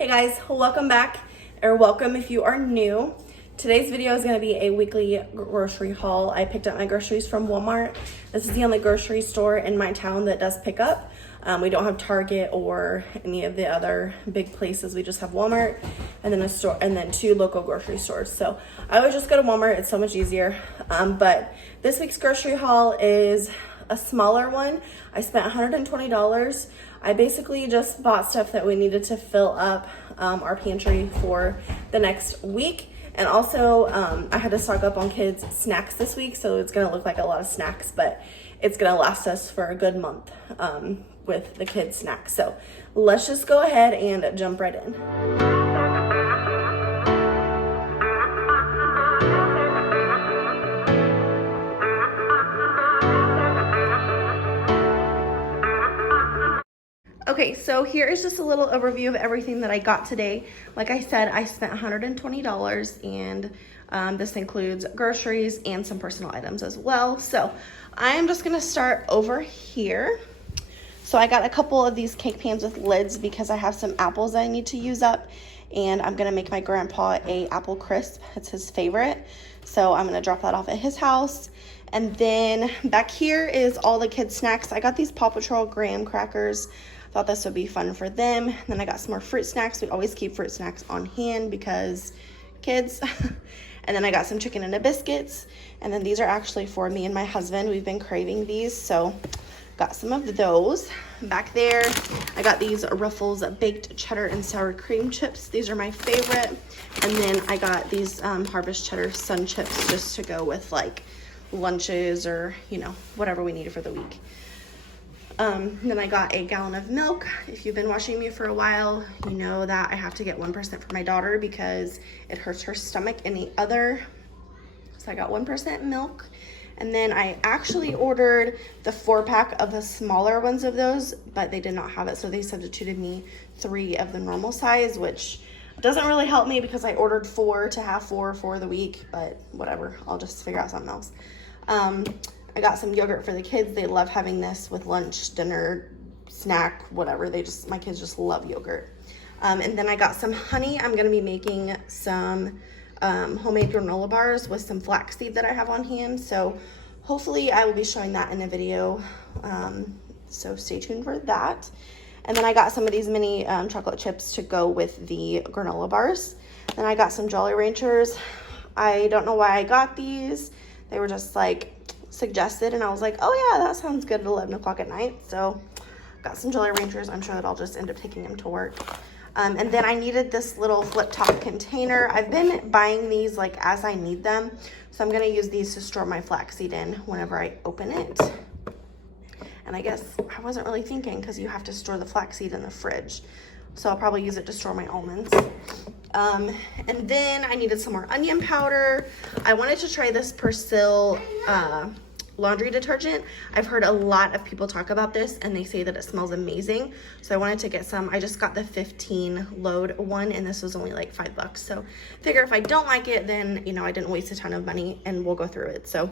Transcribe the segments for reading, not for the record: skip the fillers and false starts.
Hey guys, welcome back, or welcome if you are new. Today's video is going to be a weekly grocery haul. I picked up my groceries from Walmart. This is the only grocery store in my town that does pick up. We don't have Target or any of the other big places. We just have Walmart and then a store and then 2 local grocery stores. So I would just go to Walmart. It's so much easier. But this week's grocery haul is a smaller one. I spent $120. I basically just bought stuff that we needed to fill up our pantry for the next week. And also, I had to stock up on kids' snacks this week, so it's gonna look like a lot of snacks, but it's gonna last us for a good month with the kids' snacks. So let's just go ahead and jump right in. Okay, so here is just a little overview of everything that I got today. Like I said, I spent $120 and this includes groceries and some personal items as well. So I am just gonna start over here. So I got a couple of these cake pans with lids because I have some apples that I need to use up, and I'm gonna make my grandpa a apple crisp. It's his favorite. So I'm gonna drop that off at his house. And then back here is all the kids' snacks. I got these Paw Patrol graham crackers. Thought this would be fun for them. Then I got some more fruit snacks. We always keep fruit snacks on hand because kids. And then I got some chicken and biscuits. And then these are actually for me and my husband. We've been craving these, so got some of those. Back there, I got these Ruffles baked cheddar and sour cream chips. These are my favorite. And then I got these Harvest cheddar sun chips just to go with like lunches or, you know, whatever we needed for the week. Then I got a gallon of milk. If you've been watching me for a while, you know that I have to get 1% for my daughter because it hurts her stomach any other. So I got 1% milk. And then I actually ordered the 4-pack of the smaller ones of those, but they did not have it. So they substituted me 3 of the normal size, which doesn't really help me because I ordered 4 to have 4 for the week, but whatever. I'll just figure out something else. I got some yogurt for the kids. They love having this with lunch, dinner, snack, whatever. My kids just love yogurt. And then I got some honey. I'm gonna be making some homemade granola bars with some flaxseed that I have on hand. So hopefully I will be showing that in a video. So stay tuned for that. And then I got some of these mini chocolate chips to go with the granola bars. Then I got some Jolly Ranchers. I don't know why I got these. They were just like suggested, and I was like, oh yeah, that sounds good at 11 o'clock at night. So got some Jolly Ranchers. I'm sure that I'll just end up taking them to work. And then I needed this little flip top container. I've been buying these like as I need them, so I'm gonna use these to store my flaxseed in whenever I open it. And I guess I wasn't really thinking because you have to store the flaxseed in the fridge, so I'll probably use it to store my almonds. And then I needed some more onion powder. I wanted to try this Brystal laundry detergent. I've heard a lot of people talk about this and they say that it smells amazing. So I wanted to get some. I just got the 15 load one and this was only like $5. So figure if I don't like it, then, you know, I didn't waste a ton of money and we'll go through it. So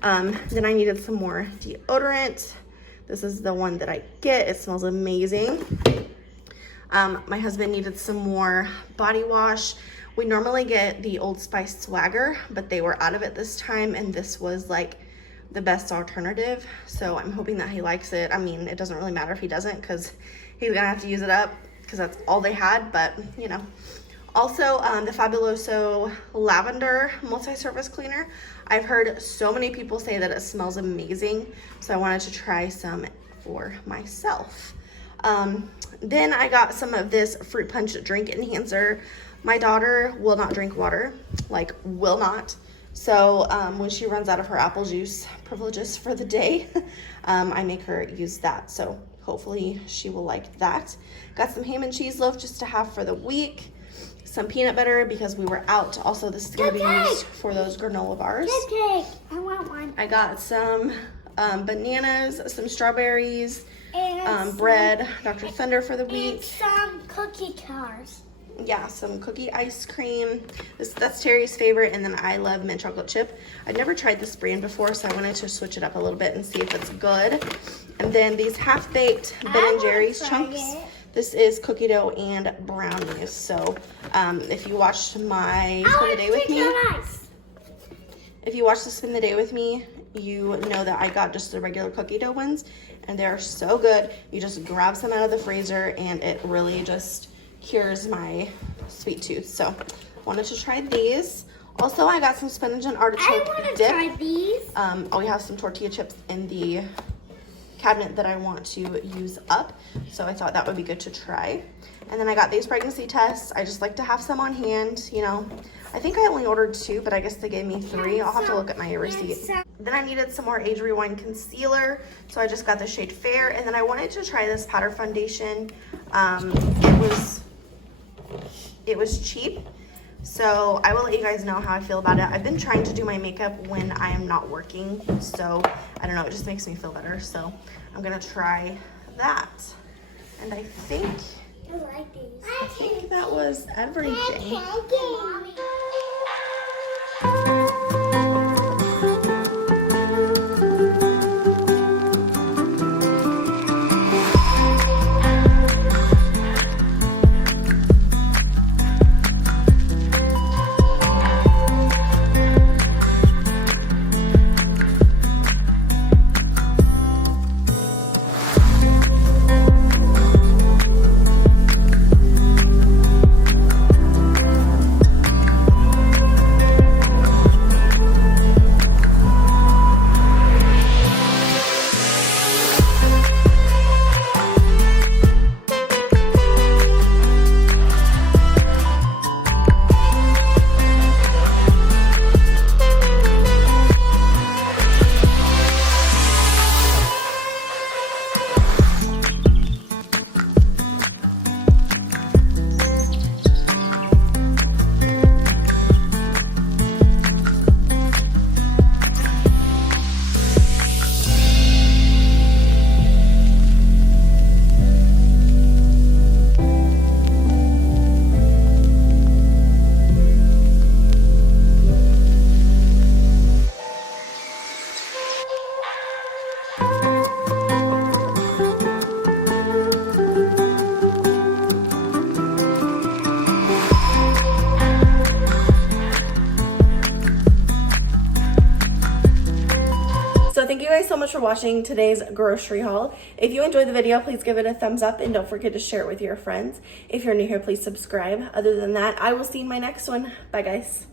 then I needed some more deodorant. This is the one that I get. It smells amazing. My husband needed some more body wash. We normally get the Old Spice Swagger, but they were out of it this time, and this was like the best alternative. So I'm hoping that he likes it. I mean, it doesn't really matter if he doesn't because he's gonna have to use it up because that's all they had, but you know. Also, the Fabuloso Lavender Multi-Surface Cleaner. I've heard so many people say that it smells amazing, so I wanted to try some for myself. Then I got some of this Fruit Punch drink enhancer. My daughter will not drink water, like will not. So when she runs out of her apple juice privileges for the day, I make her use that. So hopefully she will like that. Got some ham and cheese loaf just to have for the week. Some peanut butter because we were out. Also, this is going to be used for those granola bars. Cupcake. I want one. I got some bananas, some strawberries, and bread, Dr. Thunder for the week. And some cookie jars. Yeah, some cookie ice cream. That's Terry's favorite, and then I love mint chocolate chip. I've never tried this brand before, so I wanted to switch it up a little bit and see if it's good. And then these half-baked Ben & Jerry's chunks. This is cookie dough and brownies. So if you watched my Spin the Day with me, if you watched the Spin the Day with me, you know that I got just the regular cookie dough ones, and they're so good. You just grab some out of the freezer, and it really just cures my sweet tooth. So wanted to try these. Also, I got some spinach and artichoke I want to dip. try these. We have some tortilla chips in the cabinet that I want to use up, so I thought that would be good to try. And then I got these pregnancy tests. I just like to have some on hand, you know. I think I only ordered 2, but I guess they gave me 3. I'll have to look at my receipt. Then I needed some more Age Rewind concealer, so I just got the shade Fair. And then I wanted to try this powder foundation. It was cheap, so I will let you guys know how I feel about it. I've been trying to do my makeup when I am not working, so I don't know, it just makes me feel better. So I'm gonna try that. And I think that was everything. So thank you guys so much for watching today's grocery haul. If you enjoyed the video, please give it a thumbs up and don't forget to share it with your friends. If you're new here, please subscribe. Other than that, I will see you in my next one. Bye, guys.